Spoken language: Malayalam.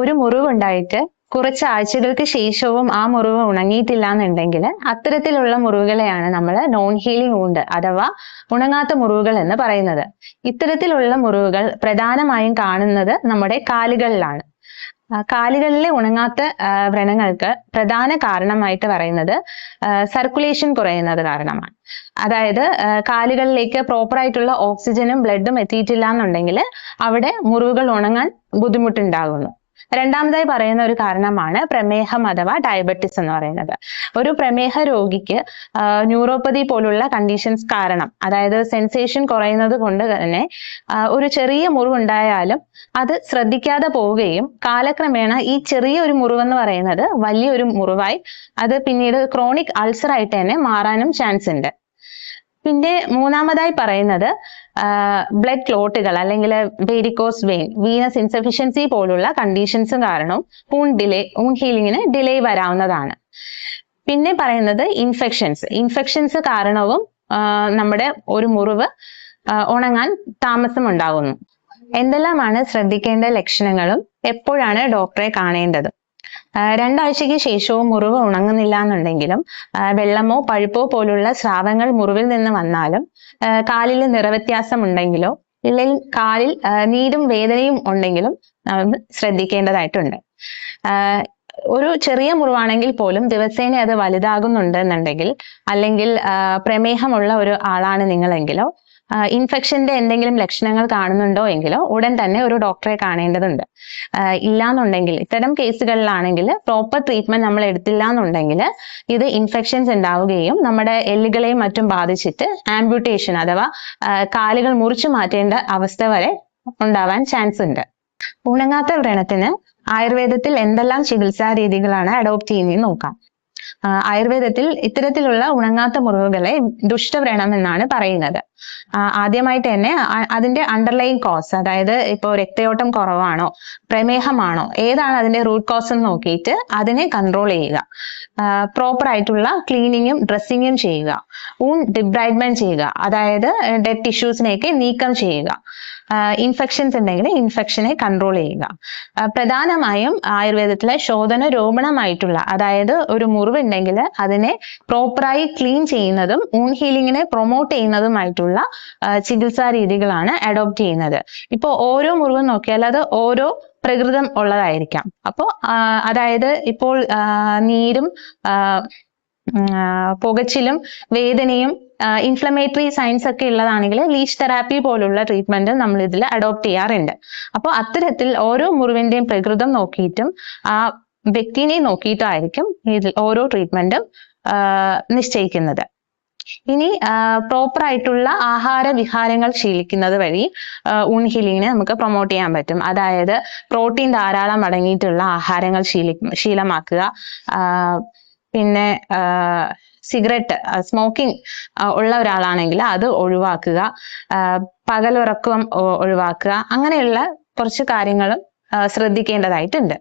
ഒരു മുറിവുണ്ടായിട്ട് കുറച്ച് ആഴ്ചകൾക്ക് ശേഷവും ആ മുറിവ് ഉണങ്ങിയിട്ടില്ല എന്നുണ്ടെങ്കിൽ അത്തരത്തിലുള്ള മുറിവുകളെയാണ് നമ്മൾ നോൺ ഹീലിംഗ് വൂണ്ട് അഥവാ ഉണങ്ങാത്ത മുറിവുകൾ എന്ന് പറയുന്നത്. ഇത്തരത്തിലുള്ള മുറിവുകൾ പ്രധാനമായും കാണുന്നത് നമ്മുടെ കാലുകളിലാണ്. കാലുകളിലെ ഉണങ്ങാത്ത വ്രണങ്ങൾക്ക് പ്രധാന കാരണമായിട്ട് പറയുന്നത് സർക്കുലേഷൻ കുറയുന്നത് കാരണമാണ്. അതായത് കാലുകളിലേക്ക് പ്രോപ്പർ ആയിട്ടുള്ള ഓക്സിജനും ബ്ലഡും എത്തിയിട്ടില്ല എന്നുണ്ടെങ്കിൽ അവിടെ മുറിവുകൾ ഉണങ്ങാൻ ബുദ്ധിമുട്ടുണ്ടാകുന്നു. രണ്ടാമതായി പറയുന്ന ഒരു കാരണമാണ് പ്രമേഹം അഥവാ ഡയബറ്റിസ് എന്ന് പറയുന്നത്. ഒരു പ്രമേഹ രോഗിക്ക് ന്യൂറോപ്പതി പോലുള്ള കണ്ടീഷൻസ് കാരണം, അതായത് സെൻസേഷൻ കുറയുന്നത് കൊണ്ട് തന്നെ ഒരു ചെറിയ മുറിവുണ്ടായാലും അത് ശ്രദ്ധിക്കാതെ പോവുകയും കാലക്രമേണ ഈ ചെറിയ ഒരു മുറിവെന്ന് പറയുന്നത് വലിയൊരു മുറിവായി അത് പിന്നീട് ക്രോണിക് അൾസർ ആയിട്ട് തന്നെ മാറാനും ചാൻസ് ഉണ്ട്. പിന്നെ മൂന്നാമതായി പറയുന്നത് ബ്ലഡ് ക്ലോട്ടുകൾ അല്ലെങ്കിൽ വെരിക്കോസ് വെയിൻ, വീനസ് ഇൻസഫിഷ്യൻസി പോലുള്ള കണ്ടീഷൻസും കാരണം വൂണ്ട് ഹീലിംഗിന് ഡിലേ വരാവുന്നതാണ്. പിന്നെ പറയുന്നത് ഇൻഫെക്ഷൻസ് കാരണവും നമ്മുടെ ഒരു മുറിവ് ഉണങ്ങാൻ താമസം ഉണ്ടാകുന്നു. എന്തെല്ലാമാണ് ശ്രദ്ധിക്കേണ്ട ലക്ഷണങ്ങളും എപ്പോഴാണ് ഡോക്ടറെ കാണേണ്ടത്? രണ്ടാഴ്ചയ്ക്ക് ശേഷവും മുറിവ് ഉണങ്ങുന്നില്ല എന്നുണ്ടെങ്കിലും വെള്ളമോ പഴുപ്പോ പോലുള്ള സ്രാവങ്ങൾ മുറിവിൽ നിന്ന് വന്നാലും കാലിൽ നിറവ്യത്യാസം ഉണ്ടെങ്കിലോ ഇല്ലെങ്കിൽ കാലിൽ നീരും വേദനയും ഉണ്ടെങ്കിലും നമ്മൾ ശ്രദ്ധിക്കേണ്ടതായിട്ടുണ്ട്. ഒരു ചെറിയ മുറിവാണെങ്കിൽ പോലും ദിവസേന അത് വലുതാകുന്നുണ്ട് എന്നുണ്ടെങ്കിൽ, അല്ലെങ്കിൽ പ്രമേഹമുള്ള ഒരു ആളാണ് നിങ്ങളെങ്കിലോ ഇൻഫെക്ഷന്റെ എന്തെങ്കിലും ലക്ഷണങ്ങൾ കാണുന്നുണ്ടോ എങ്കിലോ ഉടൻ തന്നെ ഒരു ഡോക്ടറെ കാണേണ്ടതുണ്ട്. ഇല്ലാന്നുണ്ടെങ്കിൽ, ഇത്തരം കേസുകളിലാണെങ്കിൽ പ്രോപ്പർ ട്രീറ്റ്മെന്റ് നമ്മൾ എടുത്തില്ല എന്നുണ്ടെങ്കിൽ ഇത് ഇൻഫെക്ഷൻസ് ഉണ്ടാവുകയും നമ്മുടെ എല്ലുകളെയും മറ്റും ബാധിച്ചിട്ട് ആംപ്യൂട്ടേഷൻ അഥവാ കാലുകൾ മുറിച്ചു മാറ്റേണ്ട അവസ്ഥ വരെ ഉണ്ടാവാൻ ചാൻസ് ഉണ്ട്. ഉണങ്ങാത്ത വ്രണത്തിന് ആയുർവേദത്തിൽ എന്തെല്ലാം ചികിത്സാ രീതികളാണ് അഡോപ്റ്റ് ചെയ്യുന്നതെന്ന് നോക്കാം. ആയുർവേദത്തിൽ ഇത്തരത്തിലുള്ള ഉണങ്ങാത്ത മുറിവുകളെ ദുഷ്ടവ്രണം എന്നാണ് പറയുന്നത്. ആദ്യമായിട്ട് തന്നെ അതിന്റെ അണ്ടർലൈൻ കോസ്, അതായത് ഇപ്പോൾ രക്തയോട്ടം കുറവാണോ, പ്രമേഹമാണോ, ഏതാണ് അതിന്റെ റൂട്ട് കോസ് എന്ന് നോക്കിയിട്ട് അതിനെ കൺട്രോൾ ചെയ്യുക. പ്രോപ്പർ ആയിട്ടുള്ള ക്ലീനിങ്ങും ഡ്രസ്സിങ്ങും ചെയ്യുക. വൂണ്ട് ഡിബ്രൈഡ്മെന്റ് ചെയ്യുക, അതായത് ഡെഡ് ടിഷ്യൂസിനെയൊക്കെ നീക്കം ചെയ്യുക. ഇൻഫെക്ഷൻസ് ഉണ്ടെങ്കിൽ ഇൻഫെക്ഷനെ കൺട്രോൾ ചെയ്യുക. പ്രധാനമായും ആയുർവേദത്തിലെ ശോധന രോപണമായിട്ടുള്ള, അതായത് ഒരു മുറിവുണ്ടെങ്കിൽ അതിനെ പ്രോപ്പറായി ക്ലീൻ ചെയ്യുന്നതും വൂണ്ട് ഹീലിംഗിനെ പ്രൊമോട്ട് ചെയ്യുന്നതുമായിട്ടുള്ള ചികിത്സാ രീതികളാണ് അഡോപ്റ്റ് ചെയ്യുന്നത്. ഇപ്പോൾ ഓരോ മുറിവും നോക്കിയാൽ അത് ഓരോ പ്രകൃതം ഉള്ളതായിരിക്കാം. അപ്പോൾ അതായത് ഇപ്പോൾ നീരും പുകച്ചിലും വേദനയും ഇൻഫ്ലമേറ്ററി സൈൻസ് ഒക്കെ ഉള്ളതാണെങ്കിൽ ലീച്ച് തെറാപ്പി പോലുള്ള ട്രീറ്റ്മെന്റ് നമ്മൾ ഇതിൽ അഡോപ്റ്റ് ചെയ്യാറുണ്ട്. അപ്പോൾ അത്തരത്തിൽ ഓരോ മുറിവിന്റെയും പ്രകൃതം നോക്കിയിട്ടും ആ വ്യക്തിനെ നോക്കിയിട്ടായിരിക്കും ഇതിൽ ഓരോ ട്രീറ്റ്മെന്റും നിശ്ചയിക്കുന്നത്. ഇനി പ്രോപ്പർ ആയിട്ടുള്ള ആഹാര വിഹാരങ്ങൾ ശീലിക്കുന്നത് വഴി വൂണ്ട് ഹീലിംഗിനെ നമുക്ക് പ്രൊമോട്ട് ചെയ്യാൻ പറ്റും. അതായത് പ്രോട്ടീൻ ധാരാളം അടങ്ങിയിട്ടുള്ള ആഹാരങ്ങൾ ശീലമാക്കുക. പിന്നെ സിഗരറ്റ്, സ്മോക്കിംഗ് ഉള്ള ഒരാളാണെങ്കിൽ അത് ഒഴിവാക്കുക. പകലുറക്കം ഒഴിവാക്കുക. അങ്ങനെയുള്ള കുറച്ച് കാര്യങ്ങളും ശ്രദ്ധിക്കേണ്ടതായിട്ടുണ്ട്.